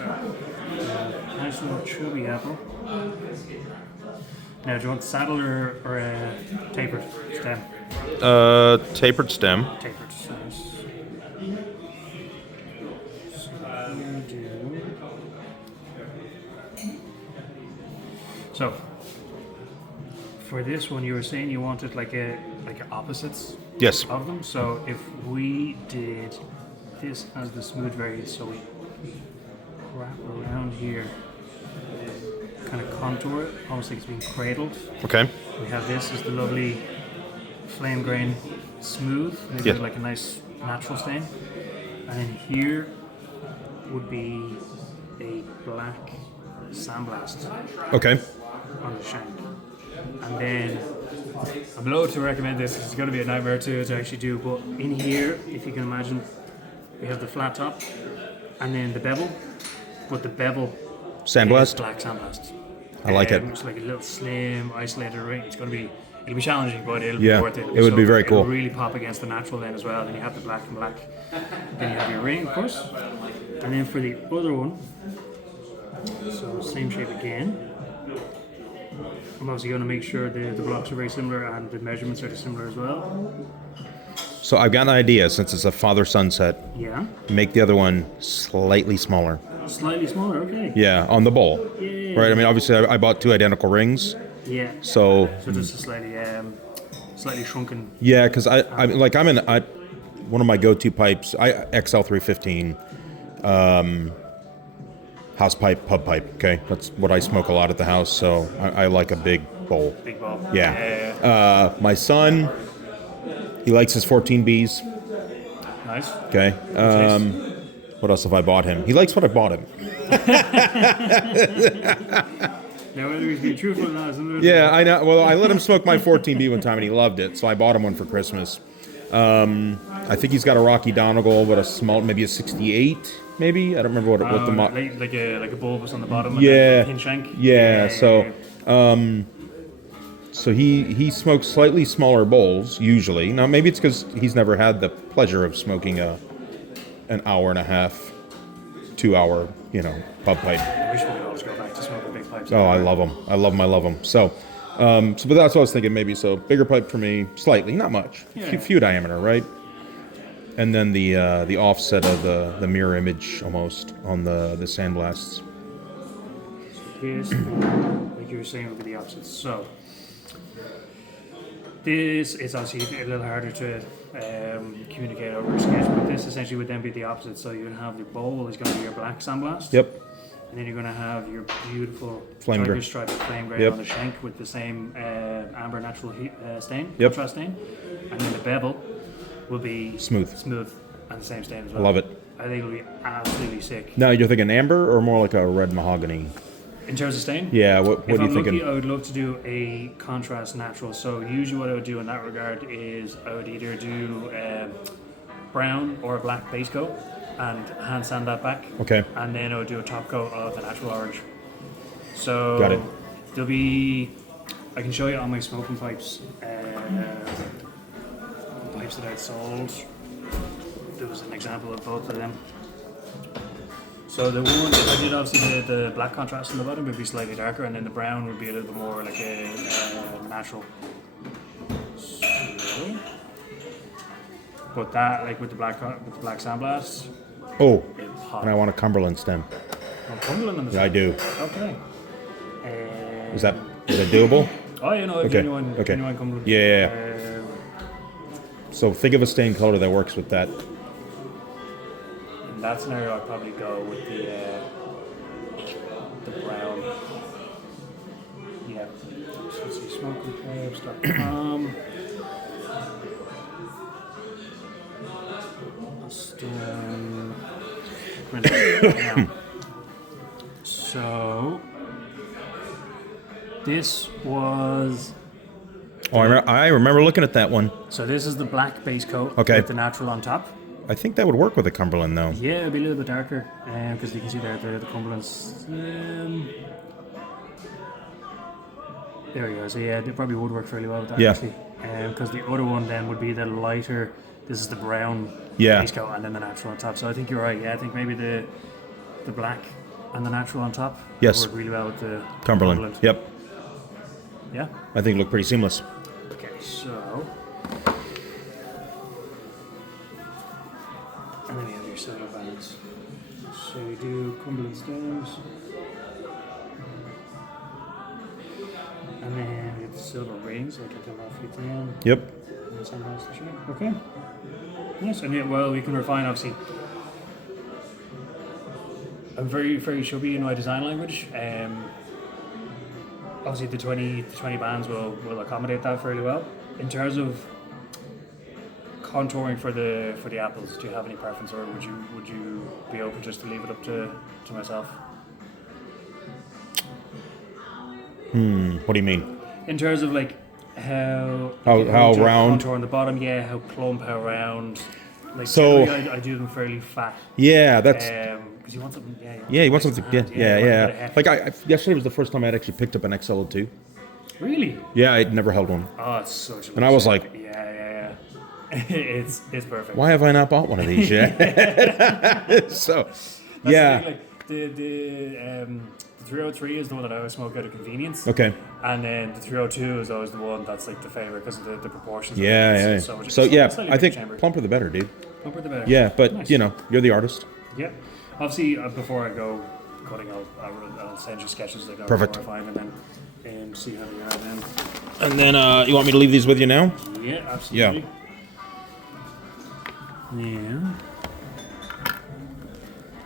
So, nice little chubby apple. Now, do you want saddle or a tapered stem? Tapered stem. Tapered stems. So, we do. So, for this one, you were saying you wanted like opposites Yes. of them. So if we did this as the smooth variant, so we wrap around here, kind of contour it, almost like it's being cradled. Okay. We have this as the lovely flame grain smooth, maybe Yeah. like a nice natural stain. And then here would be a black sandblast Okay. on the shank. And then I'm loath to recommend this because it's going to be a nightmare to actually do, but in here, if you can imagine, we have the flat top and then the bevel, but the bevel is Sandblast. black sandblast. I like it. It's like a little slim, isolated ring. It'll be challenging, but it'll Yeah, be worth it. it would be very cool. It'll really pop against the natural then as well. Then you have the black and black. Then you have your ring, of course. And then for the other one, so same shape again. I'm obviously going to make sure the blocks are very similar and the measurements are similar as well. So I've got an idea, since it's a father-son set, Yeah. make the other one slightly smaller. Slightly smaller, okay. Yeah, on the bowl. Yeah. Right, I mean, obviously I bought 2 identical rings, Yeah. so... So just a slightly shrunken. Yeah, because I'm in one of my go-to pipes, XL315, house pipe, pub pipe, okay? That's what I smoke a lot at the house, so I like a big bowl. Big ball. Yeah. My son, he likes his 14Bs, Nice. okay? What else have I bought him? He likes what I bought him. Now, whether he's being truthful or not is another Yeah, I know. Well, I let him smoke my 14B one time, and he loved it, so I bought him one for Christmas. I think he's got a Rocky Donegal, but a small, maybe a 68, maybe? I don't remember what the like a bulbous on the bottom. Yeah. And a pin shank. Yeah, so he smokes slightly smaller bowls usually. Now maybe it's because he's never had the pleasure of smoking an hour and a half, 2 hour, pub pipe. I wish we could always go back to smoking big pipes. Oh, I love them. I love them. I love them. So, but that's what I was thinking. Maybe so bigger pipe for me, slightly, not much, Yeah. few diameter, right? And then the offset of the mirror image almost on the sandblasts. This, like you were saying, would be the opposite. So, this is obviously a little harder to communicate over a sketch, but this essentially would then be the opposite. So you have your bowl is going to be your black sandblast. Yep. And then you're going to have your beautiful Flame grain. striped flame grain Yep. on the shank with the same amber natural stain, Yep. contrast stain. And then the bevel will be Smooth. and the same stain as I well. love it. I think it'll be absolutely sick. Now you're thinking amber or more like a red mahogany? In terms of stain? Yeah. What If are you I'm thinking? lucky, I would love to do a contrast natural. So usually what I would do in that regard is I would either do brown or a black base coat and hand sand that back. Okay. And then I would do a top coat of the natural orange. So Got it. there'll be, I can show you on my smoking pipes, pipes that I'd sold. There was an example of both of them. So the one, if I did obviously the black contrast on the bottom would be slightly darker, and then the brown would be a little bit more like a natural. So, but that, like with the black sandblast, Oh, it's hot. and I want a Cumberland stem. Oh, Quinlan on the Yeah, I side. do. Okay. Is that doable? Oh, you know, Okay, genuine okay. Cumberland. Yeah. So think of a stain color that works with that. In that scenario, I'd probably go with the brown. Yeah. So let's see, smokingpipes.com. Now, so this was. Oh, I remember looking at that one. So this is the black base coat Okay. with the natural on top. I think that would work with a Cumberland though. Yeah, it'll be a little bit darker because you can see there the Cumberland's. There we go. So yeah, it probably would work fairly well with that Yeah. actually. Because the other one then would be the lighter. This is the brown Yeah. base coat and then the natural on top. So I think you're right. Yeah, I think maybe the black And the natural on top. Yes. Worked really well with the Cumberland. Yep. Yeah. I think it looked pretty seamless. Okay, so. And then you have your silver bands. So you do Cumberland stems. And then we have the silver rings. I'll get them off you then. Yep. And someone else to show. Okay. Yes, and yeah, well, we can refine obviously. I'm very, very chubby in my design language. Obviously, the 20 bands will accommodate that fairly well. In terms of contouring for the apples, do you have any preference, or would you be open just to leave it up to myself? What do you mean? In terms of like how round? contour on the bottom, yeah, how plump, how round. Like So- generally I do them fairly fat. Yeah, that's Because you want something. yeah. You want something? nice to Yeah, hand, yeah, you want a bit of yeah. heft. Like yesterday was the first time I'd actually picked up an XL2. Really? Yeah, I'd never held one. Oh, it's such a. And I was like- yeah. it's perfect. Why have I not bought one of these yet? So, That's yeah. the thing, like the 303 is the one that I always smoke out of convenience. Okay. And then the 302 is always the one that's like the favorite because of the proportions. of it. Yeah, yeah. It's much- So it's yeah, slightly I think bigger chamber. plumper the better, dude. Plumper the better. Yeah, but Nice. you know, you're the artist. Yeah. Obviously, before I go cutting, I'll send you sketches that I Perfect. find and then see how they are then. And then you want me to leave these with you now? Yeah, absolutely. Yeah.